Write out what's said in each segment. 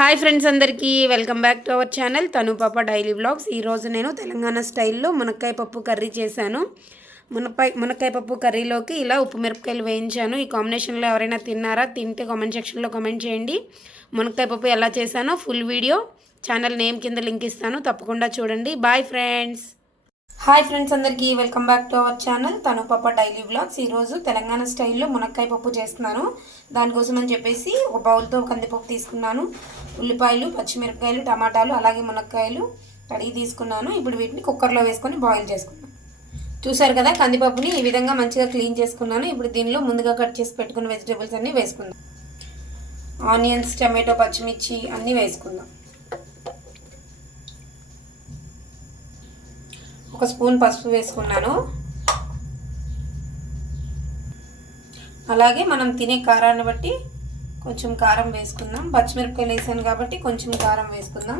Hi friends, అందరికీ welcome back to our channel తను పాప డైలీ వ్లాగ్స్. ఈరోజు నేను తెలంగాణ స్టైల్లో మునక్కాయ పప్పు కర్రీ చేశాను. మునక్కాయ పప్పు కర్రీలోకి ఇలా ఉప్పు మిరపకాయలు వేయించాను. ఈ కాంబినేషన్లో ఎవరైనా తిన్నారా? తింటే కామెంట్ సెక్షన్లో కామెంట్ చేయండి. మునక్కాయ పప్పు ఎలా చేశానో ఫుల్ వీడియో ఛానల్ నేమ్ కింద లింక్ ఇస్తాను, తప్పకుండా చూడండి. Bye friends. హాయ్ ఫ్రెండ్స్, అందరికీ welcome back to our channel తను పాప డైలీ వ్లాగ్స్. ఈరోజు తెలంగాణ స్టైల్లో మునక్కాయ పప్పు చేస్తున్నాను. దానికోసం అని చెప్పేసి ఒక బౌల్తో కందిపప్పు తీసుకున్నాను. ఉల్లిపాయలు, పచ్చిమిరపకాయలు, టమాటాలు, అలాగే మునక్కాయలు కడిగి తీసుకున్నాను. ఇప్పుడు వీటిని కుక్కర్లో వేసుకొని బాయిల్ చేసుకున్నాను. చూసారు కదా, కందిపప్పుని ఈ విధంగా మంచిగా క్లీన్ చేసుకున్నాను. ఇప్పుడు దీనిలో ముందుగా కట్ చేసి పెట్టుకున్న వెజిటేబుల్స్ అన్నీ వేసుకుందాం. ఆనియన్స్, టమాటో, పచ్చిమిర్చి అన్నీ వేసుకుందాం. ఒక స్పూన్ పసుపు వేసుకున్నాను. అలాగే మనం తినే కారాన్ని బట్టి కొంచెం కారం వేసుకుందాం. పచ్చిమిరపకాయలు వేసాను కాబట్టి కొంచెం కారం వేసుకుందాం.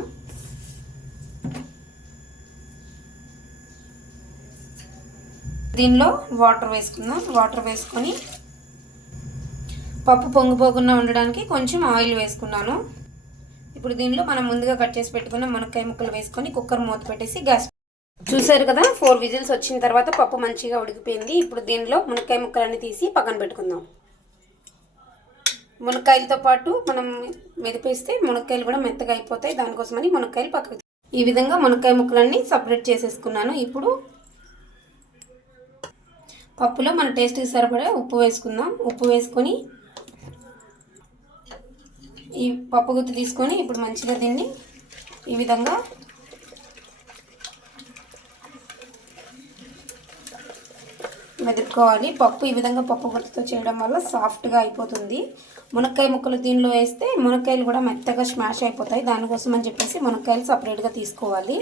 దీనిలో వాటర్ వేసుకుందాం. వాటర్ వేసుకొని పప్పు పొంగిపోకుండా ఉండడానికి కొంచెం ఆయిల్ వేసుకున్నాను. ఇప్పుడు దీనిలో మనం ముందుగా కట్ చేసి పెట్టుకున్న మునక్కాయ ముక్కలు వేసుకొని కుక్కర్ మూత పెట్టేసి గ్యాస్. చూసారు కదా, 4 విజిల్స్ వచ్చిన తర్వాత పప్పు మంచిగా ఉడికిపోయింది. ఇప్పుడు దీనిలో మునక్కాయ ముక్కలన్నీ తీసి పక్కన పెట్టుకుందాం. మునక్కాయలతో పాటు మనం మెదిపేస్తే మునక్కాయలు కూడా మెత్తగా అయిపోతాయి. దానికోసమని మునక్కాయలు పక్కకు ఈ విధంగా మునక్కాయ ముక్కలన్నీ సపరేట్ చేసేసుకున్నాను. ఇప్పుడు పప్పులో మన టేస్ట్కి సరిపడే ఉప్పు వేసుకుందాం. ఉప్పు వేసుకొని ఈ పప్పు గుత్తి తీసుకొని ఇప్పుడు మంచిగా దీన్ని ఈ విధంగా మెదుపుకోవాలి. పప్పు ఈ విధంగా పప్పు గుత్తితో చేయడం వల్ల సాఫ్ట్గా అయిపోతుంది. మునక్కాయ ముక్కలు దీనిలో వేస్తే మునక్కాయలు కూడా మెత్తగా స్మాష్ అయిపోతాయి. దానికోసం అని చెప్పేసి మునక్కాయలు సపరేట్గా తీసుకోవాలి.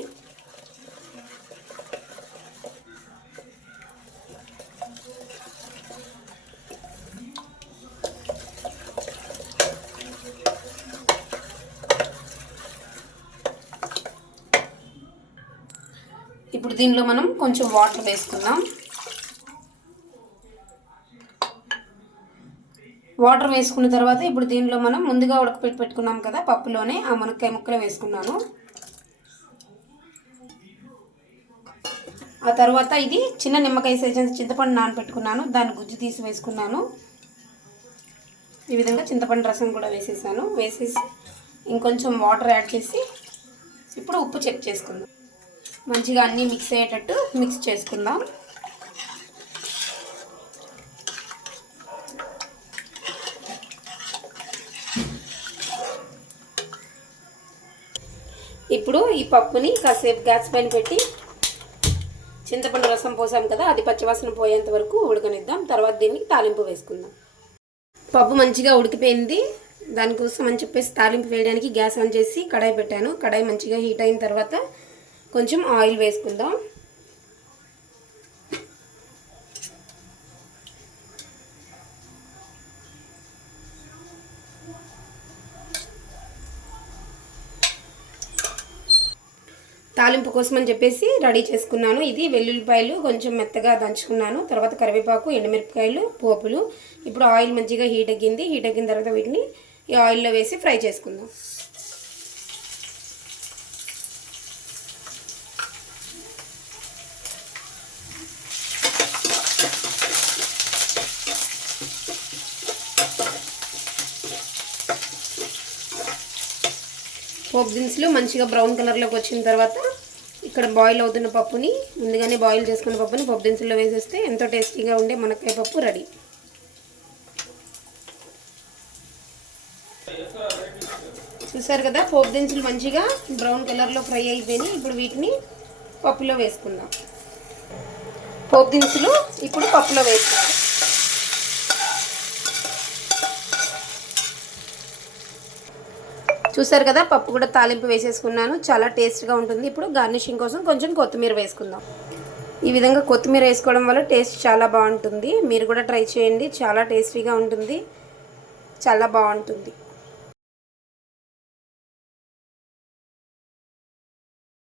ఇప్పుడు దీనిలో మనం కొంచెం వాటర్ వేసుకుందాం. వాటర్ వేసుకున్న తర్వాత ఇప్పుడు దీనిలో మనం ముందుగా పెట్టుకున్నాం కదా పప్పులోనే ఆ మునక్కాయ ముక్కలు వేసుకున్నాను. ఆ తర్వాత ఇది చిన్న నిమ్మకాయ సైజు చింతపండు నానబెట్టుకున్నాను. దాన్ని గుజ్జు తీసి వేసుకున్నాను. ఈ విధంగా చింతపండు రసం కూడా వేసేసాను. వేసేసి ఇంకొంచెం వాటర్ యాడ్ చేసి ఇప్పుడు ఉప్పు చెక్ చేసుకుందాం. మంచిగా అన్నీ మిక్స్ అయ్యేటట్టు మిక్స్ చేసుకుందాం. ఇప్పుడు ఈ పప్పుని కాసేపు గ్యాస్ పైన పెట్టి చింతపండు రసం పోసాం కదా, అది పచ్చివాసన పోయేంత వరకు ఉడకనిద్దాం. తర్వాత దీన్ని తాలింపు వేసుకుందాం. పప్పు మంచిగా ఉడికిపోయింది. దానికోసం అని చెప్పేసి తాలింపు వేయడానికి గ్యాస్ ఆన్ చేసి కడాయి పెట్టాను. కడాయి మంచిగా హీట్ అయిన తర్వాత కొంచెం ఆయిల్ వేసుకుందాం. తాలింపు కోసం అని చెప్పేసి రెడీ చేసుకున్నాను. ఇది వెల్లుల్లిపాయలు కొంచెం మెత్తగా దంచుకున్నాను. తర్వాత కరివేపాకు, ఎండుమిరపకాయలు, పోపులు. ఇప్పుడు ఆయిల్ మంచిగా హీట్ ఎక్కింది. హీట్ ఎక్కిన తర్వాత వీటిని ఈ ఆయిల్లో వేసి ఫ్రై చేసుకుందాం. పోపు దినుసులు మంచిగా బ్రౌన్ కలర్లోకి వచ్చిన తర్వాత ఇక్కడ బాయిల్ అవుతున్న పప్పుని, ముందుగానే బాయిల్ చేసుకున్న పప్పుని పోపు దినుసుల్లో వేసేస్తే ఎంతో టేస్టీగా ఉండే మునక్కాయ పప్పు రెడీ. చూసారు కదా, పోపు దినుసులు మంచిగా బ్రౌన్ కలర్లో ఫ్రై అయిపోయినాయి. ఇప్పుడు వీటిని పప్పులో వేసుకుందాం. పోపు దినుసులు ఇప్పుడు పప్పులో వేసుకుందాం. చూసారు కదా, పప్పు కూడా తాలింపు వేసేసుకున్నాను. చాలా టేస్ట్గా ఉంటుంది. ఇప్పుడు గార్నిషింగ్ కోసం కొంచెం కొత్తిమీర వేసుకుందాం. ఈ విధంగా కొత్తిమీర వేసుకోవడం వల్ల టేస్ట్ చాలా బాగుంటుంది. మీరు కూడా ట్రై చేయండి, చాలా టేస్టీగా ఉంటుంది, చాలా బాగుంటుంది.